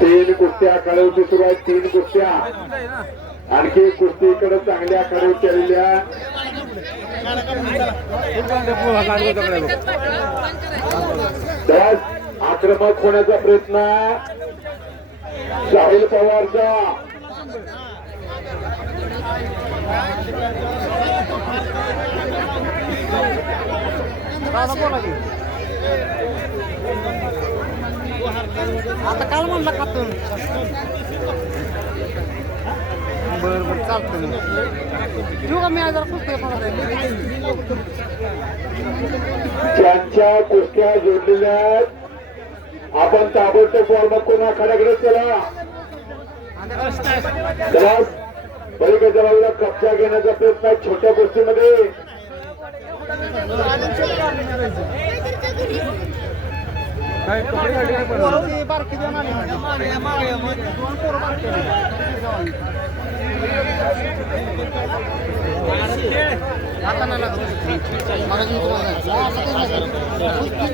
तीन कुस्त्या आखाड्यावरती सुरू आहेत तीन कुस्त्या. आणखी कुस्तीकडे चांगल्या आखाड्यावर केलेल्या आक्रमक होण्याचा प्रयत्न. साहिल पवारचा. आता काल म्हणला खातून बर बर चालतं ठेवू का मी आज जरा पुस्तक ज्यांच्या कुस्त्या जोडलेल्या आपण ताबडतोब फॉर्म कोण आखाड्याकडे चला. चला. बळीकडच्या बाजूला कब्जा घेण्याचा प्रयत्न आहे छोट्या कुस्तीमध्ये.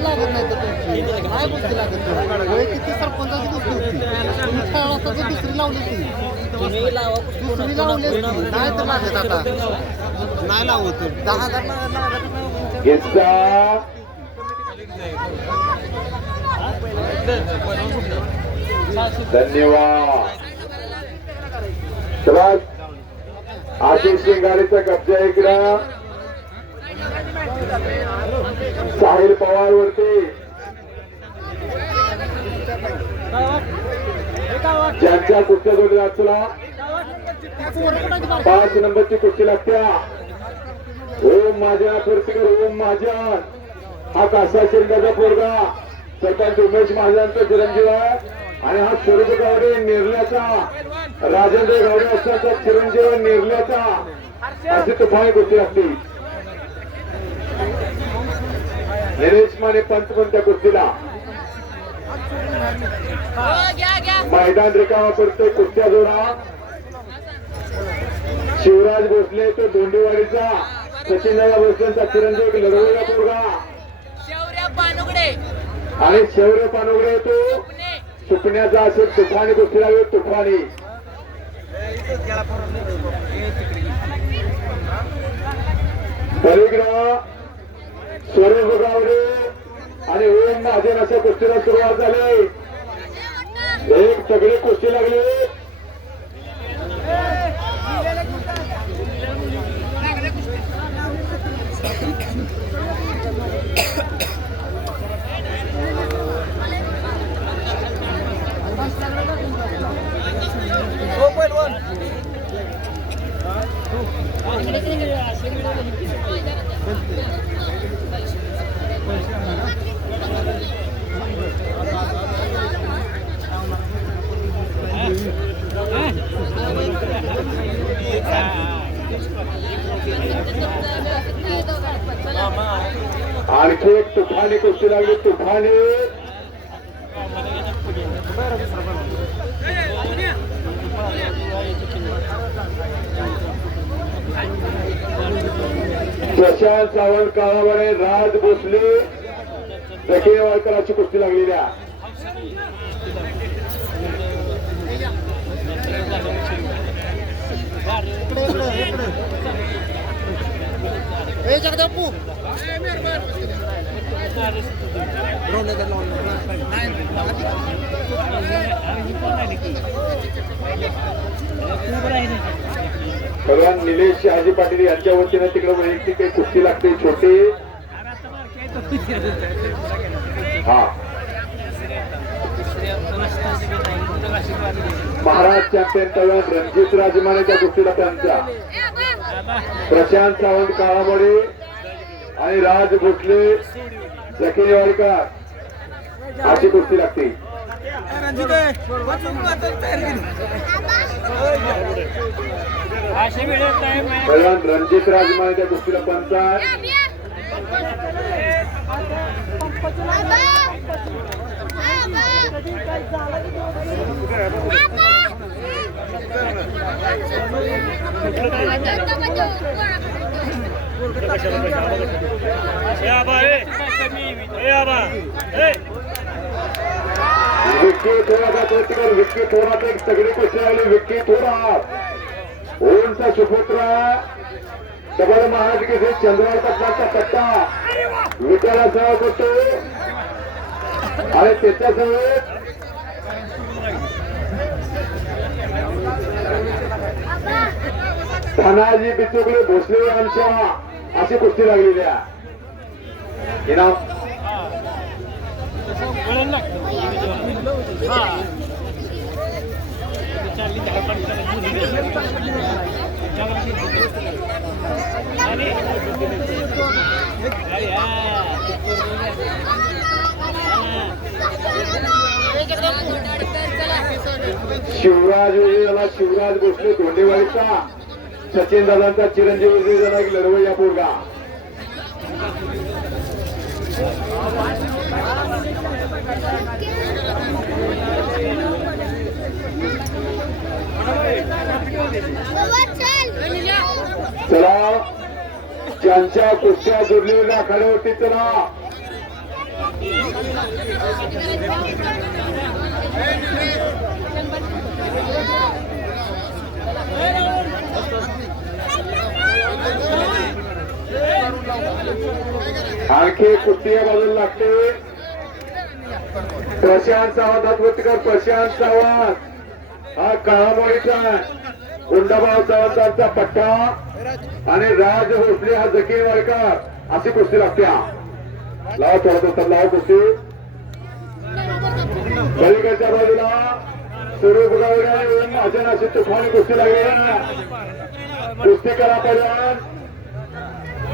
लागत नाही काय लागत नाही. किती सरपंचाची कुस्ती होती. दुसरी लावली ती? दुसरी लावली. नाही तर लागत आता. नाही लावत दहा हजार धन्यवाद. आशिष शिंगारेचा कब्जा इकडं. साहिल पवार वरती ज्यांच्या कुस्त्या जोडी चला पाच नंबरची कुस्ती लागत्या. ओम माझ्या वरतीकर ओम माझ्या हा कासा शिंगाचा पोरगा. सरपंच उमेश महाजनचा चिरंजीव आहे. आणि हा स्वरूप गावडे निर्ल्याचा. राजेंद्र गावडे असल्याचा चिरंजीव निर्ल्याचा. अशी तुफानी कुस्ती लागते निलेश माने पंच पण त्या कुस्तीला. मैदान रिकामा करतोय कुस्त्या जोडा? शिवराज भोसले तो दोंडेवाडीचा सचिनदादा भोसलेंचा चिरंजीव लढवलेला पोरगा. आणि शौर्य पानोगडे तो पुणे सुकण्याचा असेल तुफानी कुस्ती लागेल तुफानी. परिग्रह स्वरूप गावडे. आणि ओम महाजन अशा कुस्तीला सुरुवात झाली. एक सगळी कुस्ती लागली आणखी एक दिसू कुस्ती लागली तुफानी. प्रशांत सावंत काळावडे राज भोसले. जखेवाळकराची कुस्ती लागलेली आहे इकडे इकडे इकडे. ए जगदप्पू भगवान निलेश शहाजी पाटील यांच्या वतीनं तिकडे वैयक्तिक काही कुस्ती लागते छोटी हा महाराज चॅम्पियन तळण रणजित राजमाने त्या कुस्तीला त्यांच्या प्रशांत सावंत काळामोडे आणि राज भोसले जखीवाडकर अशी कुस्ती लागते. भगवान रणजित राजमाने त्या कुस्तीला पंचा विक्की थोराचा प्रतिकार विक्की थोरात एक सगळी कशी आली विक्की थोरात ओमचा सुपुत्र डबल महाराज केसे चंद्रावर पटलाचा पट्टा विठ्ठलासह करतो आणि त्याच्यासह तानाजी बिचुकले भोसले आमच्या अशी कुस्ती लागलेली आहे. शिवराज याला शिवराज भोसले धोंडेवाडीचा. सचिन दादांचा चिरंजीव विजयजन एक या पोरगा. चला ज्यांच्या कुठच्या जोडलेल्या आखाड्यावरती चला. आणखी एक कुस्ती या बाजूला लागते. प्रशांत सावंत हातवरतीकर प्रशांत सावंत हा काळामोळीचा गुंडाभाऊ सावंतांचा पट्टा. आणि राज भोसले हा जकी वायकर अशी कुस्ती लागते लाव थोडा दोस्तार लावा कुस्ती पलीकडच्या बाजूला स्वरूप गावडे आणि ओम महाजन अशी तुफानी कुस्ती लागली. कुस्ती करा पहिल्या दादा ओ, खाली बसा नाही तर साईडला सर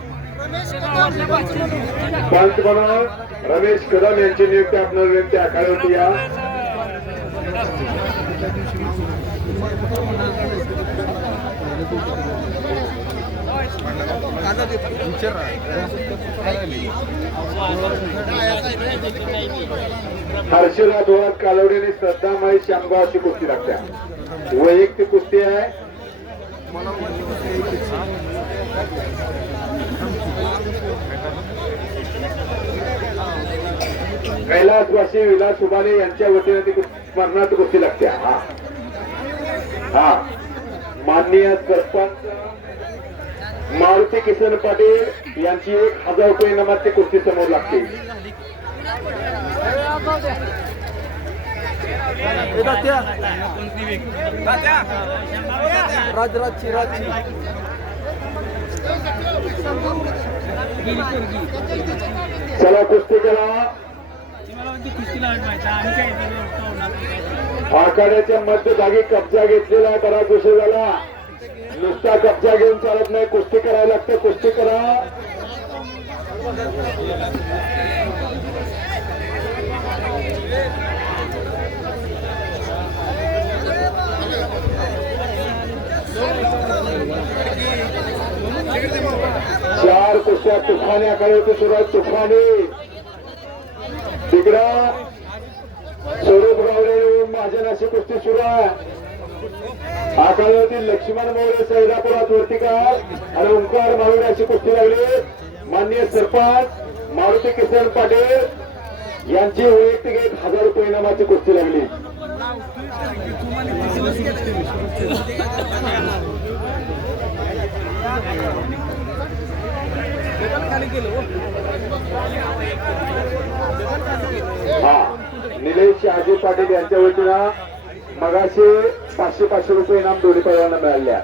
हा रमेश कदम यांची नियुक्ती आपल्याला विनंती आखाड्यावरती या. हर्षला डोळ्यात कालवडीने श्रद्धामाई शामगाव अशी कुस्ती लागते वैयक्तिक कुस्ती आहे. कैलासवासी विलास सुबाने यांच्या वतीने ती कुस्ती- स्मरणार्थ कुस्ती हा. हा. माननीय सरपंच मारुती किसन पाटील यांची एक हजार रुपये इनामात ते कुस्ती समोर लागते. चला कुस्ती करा. आखाड्याच्या मध्यभागी कब्जा घेतलेला आहे बराच उशीर झाला नुसता कब्जा घेऊन चालत नाही. कुस्ती करायला लागतं. कुस्ती करा. चार कुस्त्या तुफाने आखाड्यावरती सुरुवात तुफानी. तिकडं स्वरूप गावडे येऊन महाजन अशी कुस्ती सुरू आहे. आखाड्यावरती लक्ष्मण मोरे सैदापुरात वर्तिकार आणि ओंकार माहुडे अशी कुस्ती लागली. माननीय सरपंच मारुती किसन पाटील यांची वैयक्तिक एक हजार रुपये इनामाची कुस्ती लागली. हा निलेश शहाजी पाटील यांच्या वतीनं मगाशी पाचशे पाचशे रुपये इनाम दोन्ही पैलवांना मिळाल्या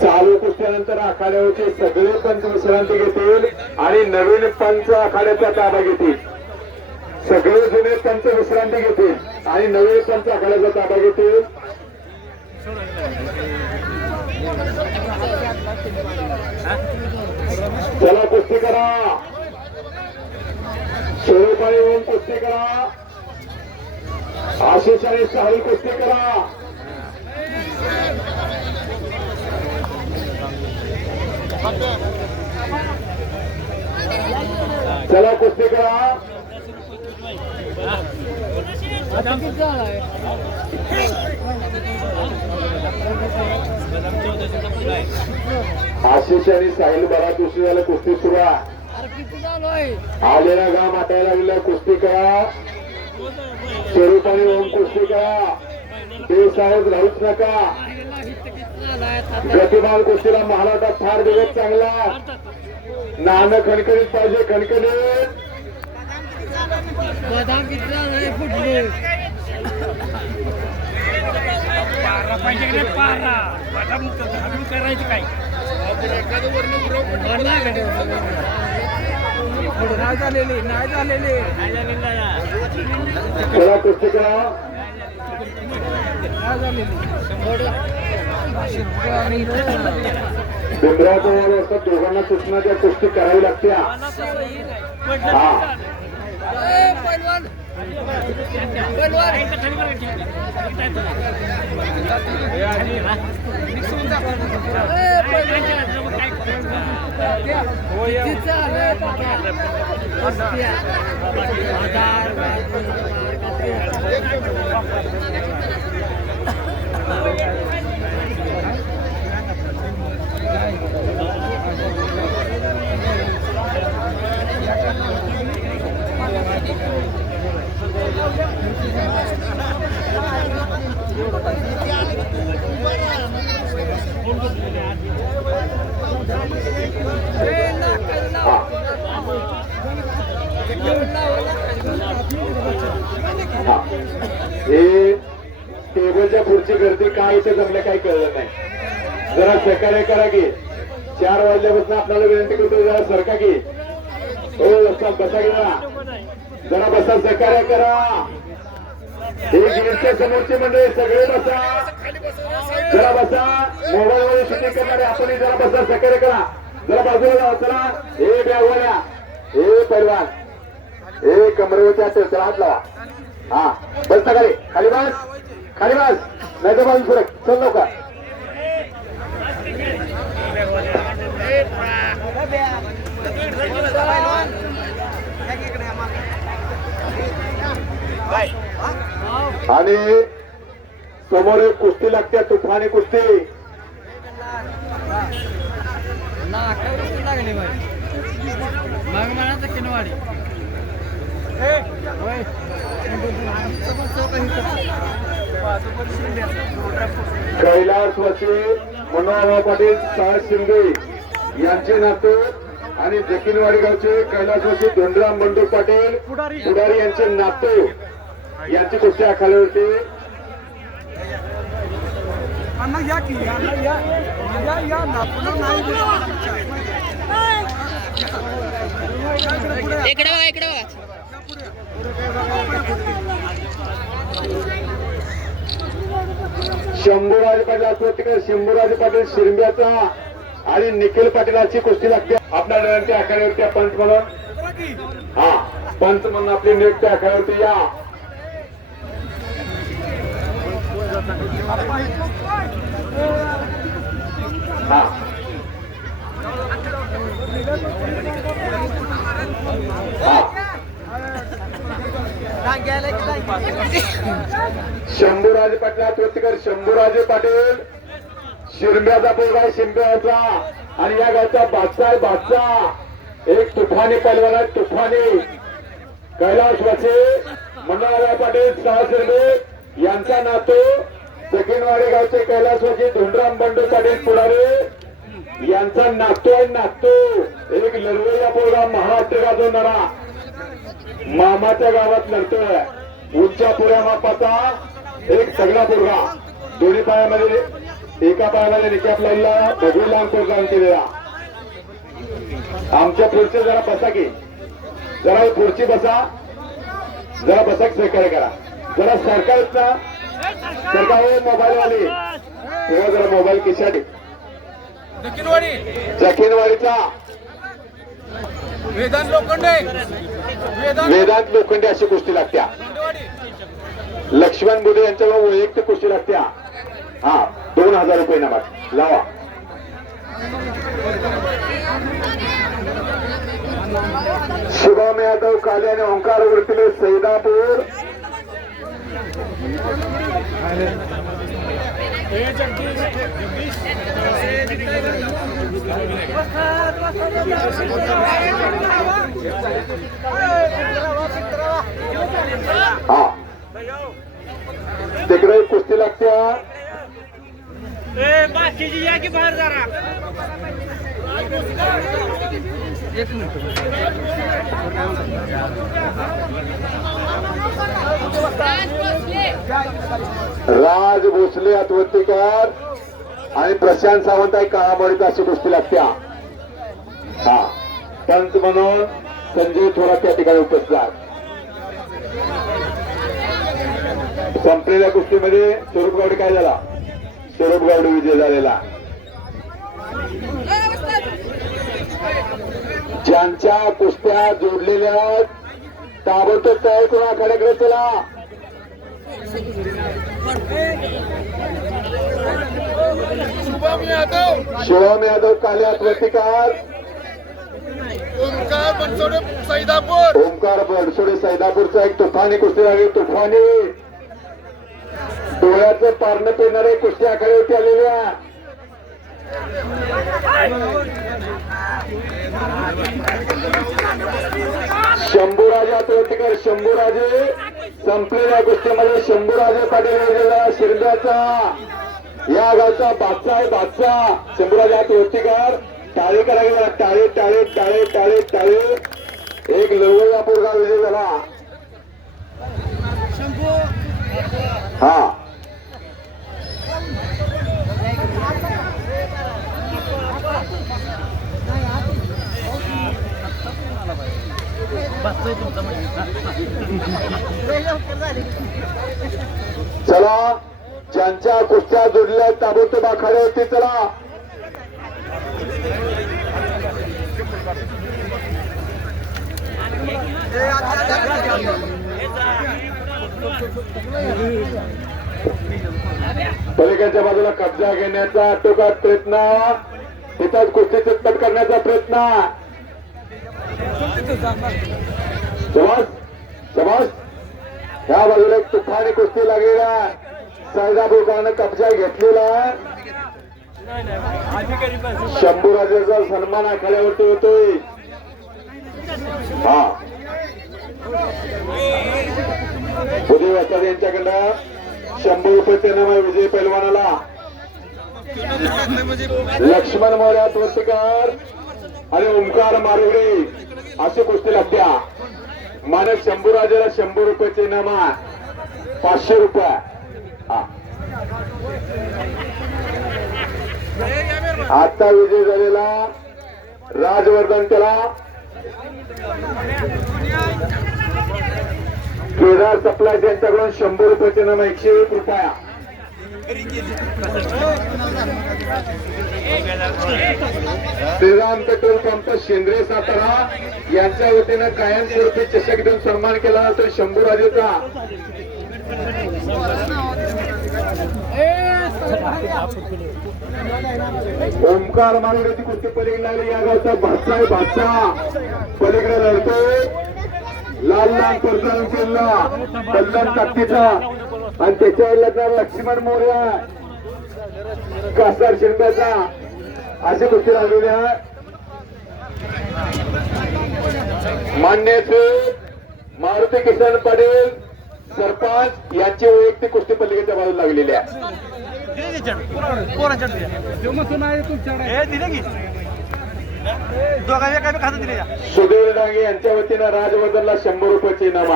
चालू कुस्त्यानंतर आखाड्यावरचे सगळे पंच विश्रांती घेतील आणि नवीन पंच आखाड्याचा ताबा घेतील. सगळे जुने पंच विश्रांती घेतील आणि नवीन पंच आखाड्याचा ताबा घेतील. चला कुस्ती करा. कुस्ती करा. आशिष आणि साहिल कुस्ती करा. चला कुस्ती करा. आता आशिष आणि साहिल बराच उशीर झाला कुस्ती सुरू आलेला गाव माटायला लागलेला कुस्ती करा. स्वरूप आणि ओम कुस्ती करा. ते साहेब राहूच नका. गतिमान कुस्तीला महाराष्ट्रात फार दिवस चांगला नाणं खणखणीत पाहिजे खणखणीत. पारा पाहिजे की नाही? पारा बदाम करायचं काय? नाही झालेले नाही झालेले नाही झालेले. चला कुस्ती करा. बिंद्राच्या वर असतात दोघांना सूचना त्या कुस्ती करावी लागते. हा हा हे टेबलच्या पुढची गर्दी काय इथे जमलं काही कळलं नाही. जरा सहकार्य करा की. चार वाजल्यापासून आपल्याला विनंती करतो जरा सरका की. हो बसा बसा की जरा बसा सहकार्य करा. हे गिरच्या समोरचे म्हणजे सगळे बसा. जरा बसा. मोबाईल मध्ये शूटिंग करणारे आपण जरा बसा सहकार्य करा. जरा बाजूला जाऊ चला. हे ब्यावल्या हे पैलवान. हे कमरेवरच्या तर हात लावा. हा बस ना खाली. खाली बस. खाली बस. नाही तर बाजू सरक चल लवकर. आणि समोर एक कुस्ती लागते तुफानी कुस्ती. कैलास वशी मनोहरराव पाटील साहेब शिंदे यांचे नातू आणि जकीनवाडी गावचे कैलासवासी धोंडराम बंडू पाटील पुढारी यांचे नातू. यांची कुस्ती आखाल्यावरती अण्णा या की अण्णा या. या या ना पुन्हा नाही इकडे बघा इकडे बघा. शंभूराज पाटील असतो तिकडे. शंभूराज पाटील शिरंब्याचा आणि निखिल पाटीलाची कुस्ती लागते. आपल्या डोळ्यांच्या आखाड्यावरती पंच म्हणून हा पंच म्हणून आपली नृत्य आखाड्यावरती या हा हा शंभूराजे पाटील तोतीकर शंभूराजे पाटील. शिरम्याचा पोरगा आहे शिंब्याचा आणि या गावचा बादशाह आहे बादशाह. एक तुफानी पलवान आहे तुफानी. कैलास वासे मंडळराव पाटील सहा शिरबे यांचा नातू जकीनवाडी गावचे कैलासवासी धुंडराम बंडू पाटील पुढारे. यांचा नातू आहे नातू. एक लढवैया पोरगा महाराष्ट्र गाजवणारा. मामाच्या गावात लढतोय उच्चा पुऱ्या मापाचा एक सगळा पोरगा. दोन्ही पायामध्ये एका पायामध्ये निकाप लावला. भगवी लांब पोरगा केलेला आमच्या पुढचे जरा बसा की. जरा पुढची बसा. जरा बसा सहकार्य करा. जरा सरकारचा मोबाईल वाले जरा मोबाईल जखीनवाडीचा वेदांत लोखंडे. वेदांत. लोखंडे अशी कुस्ती लागत्या. लक्ष्मण बुधे यांच्यावर वैयक्तिक कुस्ती लागत्या. हा दोन हजार रुपये नामात लावा. शुभम यादव काले आणि ओंकार वरतीले सैदापूर. तिकडे कुस्ती लागत्या बाकीची या की बाहेर जरा राज भोसले राज भोसले आत्महत्येकार आणि प्रशांत सावंत आहे काळामळीत अशी गोष्टी लागत्या हा. पंत म्हणून संजय थोरात त्या ठिकाणी उपस्थित आहेत. संपलेल्या गोष्टीमध्ये स्वरूप गावडे काय झाला? स्वरूप गावडे विजय झालेला. ज्यांच्या कुस्त्या जोडलेल्या आहेत, ताबडतोब तयार करून आखाड्याकडे चला. शिवम यादव. काले प्रतिकार ओंकार बनसोडे सैदापूर. ओंकार बनसोडे सैदापूरचा एक तुफानी कुस्ती लागली तुफानी. डोळ्याचं पारणं पेरणारे कुस्ती आखाड्यावरती आलेल्या शंभूराजे प्रतिकार शंभूराजे. संपलेल्या कुस्तीमध्ये शंभूराजे पाटील गेलेला शिरड्याचा या गावचा बादशाह आहे बादशाह. शंभूराजे हा प्रतिकार टाळे करायला टाळे टाळे टाळे टाळे टाळे. एक लवळा पोरगा विजय झाला. हा. चला ज्यांच्या कुस्त्या जोडल्या ताबडतोब आखाडे आखाड्यावरती चला. पलीकडच्या बाजूला कब्जा घेण्याचा टोकात प्रयत्न. तिथं कुस्ती चितपट करण्याचा प्रयत्न. समज ह्या बाजूला एक तुफानी कुस्ती लागलेला आहे. कब्जा घेतलेला आहे. शंभूराजाचा सन्मान आखाड्यावरती होतोय हा उदय वसाद यांच्याकडनं शंभर रुपये त्यांना विजय पैलवानाला लक्ष्मण मौर्या पुरस्कार आणि ओंकार मारुगडे असे गोष्टी लागत्या मानक शंभूराजाला शंभर रुपयाचे इनाम पाचशे रुपये. हा. आता विजय झालेला राजवर्धन त्याला. केदार सप्लाय यांच्याकडून शंभर रुपयाचे नाम एकशे एक रुपया. श्रीराम पेट्रोल पंप शेंद्रे सातारा यांच्या वतीनं कायमस्वरूपी चषक देऊन सन्मान केला तर शंभू राजेचा. ओंकार मानवड्याची कुस्ती पलीकडे लागली. या गावचा भाषा आहे भाषा पलीकडे लढतोय लाल लाल परदान केला कल्याण ताकदीचा आणि त्याच्यावर लागणार लक्ष्मण मोर्या. कासार शिंद्याचा अशी कुस्ती लागलेली आहे मान्यचे मारुती किसन पाटील सरपंच यांची वैयक्तिक कुस्ती पलीकडच्या बाजूला लागलेली आहे. दिले सुधीर डांगे यांच्या वतीनं राजवर्धनला शंभर रुपयाचे इनाम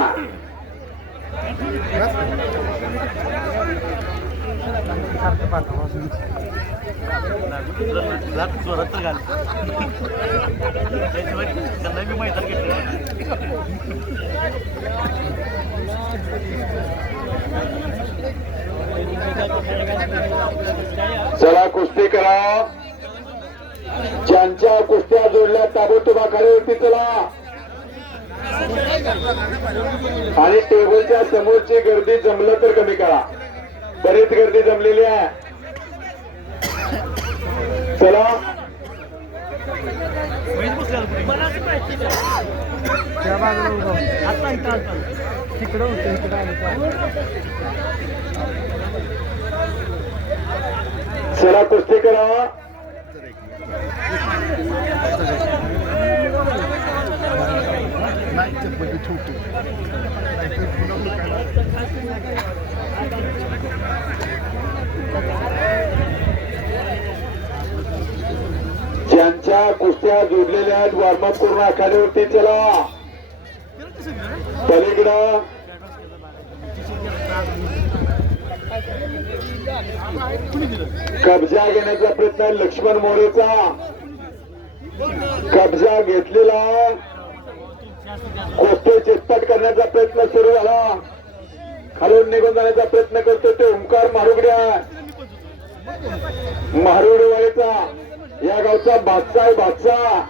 चला कुस्ती करा. ज्यांच्या कुस्त्या जोडल्या ताबडतोबा खाली होती चला आणि टेबलच्या समोरची गर्दी जमलं तर कमी करा. बरीच गर्दी जमलेली आहे. चला. चला कुस्ती करा. ज्यांच्या कुस्त्या जोडलेल्या आहेत वॉर्मअप करून आखाड्यावरती चला. पलीकडं. कब्जा घेण्याचा प्रयत्न लक्ष्मण मोरेचा. कब्जा घेतलेला. कोस्ते चेतपट करण्याचा प्रयत्न सुरू झाला. हलवून निघून जाण्याचा प्रयत्न करतो ते ओंकार मारुगड्या. मारुगडेवाडीचा या गावचा बादशाह आहे बादशाह.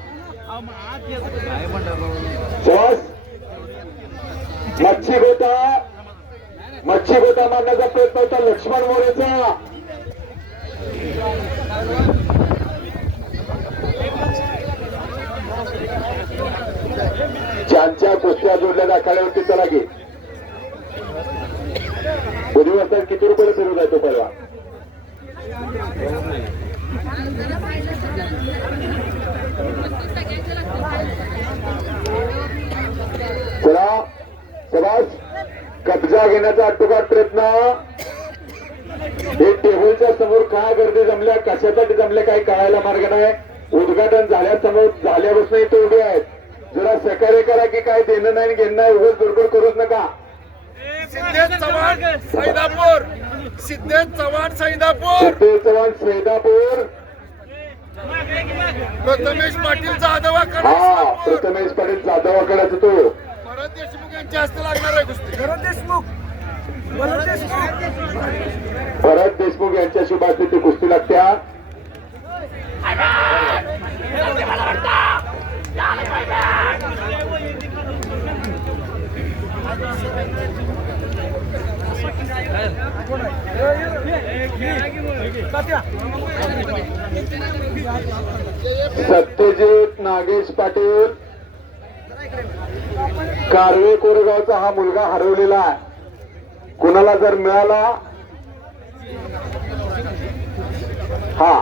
मच्छी गोता मच्छी गोता मारण्याचा प्रयत्न होता लक्ष्मण मोरेचा. ज्यांच्या कुस्त्या जोडल्या दाखवल्यावरती चला की. दोन्ही वाजता किती रुपये फिरू जातो पहिला चला सभास कब्जा घेण्याचा आटोकाट प्रयत्न. हे टेबलच्या समोर काय गर्दी जमल्या कशासाठी जमल्या काही कळायला मार्ग नाही. उद्घाटन झाल्यासमोर झाल्यापासून इथे उभे आहेत. जरा सहकार्य करा की काय देणं नाही घेणं नाही उगाच दुर्बळ करूच नका. सिद्धेश चव्हाण सैदापूर. सिद्धेश चव्हाण सैदापूर. सत्य चव्हाण सैदापूर. प्रथमेश पाटील जाधवाकडे हा. प्रथमेश पाटील जाधवाकडेच तो. भरत देशमुख यांची हस्ते लागणार आहे कुस्ती. भरत देशमुख. भरत देशमुख. भरत देशमुख यांच्या शुभार्थी ती कुस्ती लागत्या. सत्यजित नागेश पाटील. कारवे कोरेगावचा हा मुलगा हरवलेला आहे. कुणाला जर मिळाला? हा.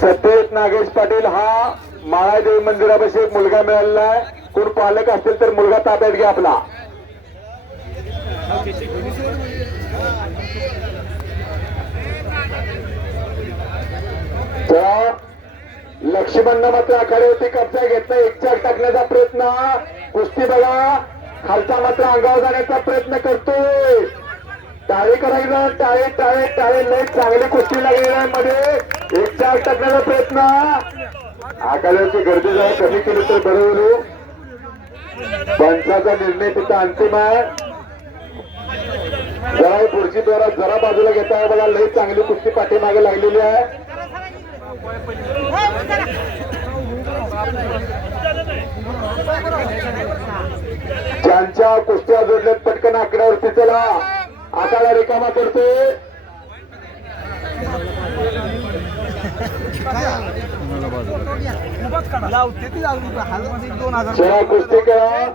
सत्यजित नागेश पाटील हा माळादेवी मंदिरापाशी एक मुलगा मिळालेला आहे. कोण पालक असतील तर मुलगा ताब्यात घ्या आपला. लक्ष्मणनं मात्र आखाड्यावरती कब्जा घेतला एक चार टाकण्याचा प्रयत्न. कुस्ती बघा खालचा मात्र अंगावर जाण्याचा प्रयत्न करतोय. टाळे करायला टाळे टाळे टाळे लय चांगली कुस्ती लागलेल्या मध्ये. एक चार टाकण्याचा प्रयत्न. आखाड्यावरची गर्दी जरा कमी केली तर बरोबर पंचाचा निर्णय तिथं अंतिम आहे. जरा पुढची द्वारा जरा बाजूला घेता आहे बघा लई चांगली कुस्ती पाठीमागे लागलेली आहे. ज्यांच्या कुस्त्या जोडल्यात पटकन आकड्यावरती चला. आकाला रिकामा करतोय. लावते दोन हजार कुस्ती करा.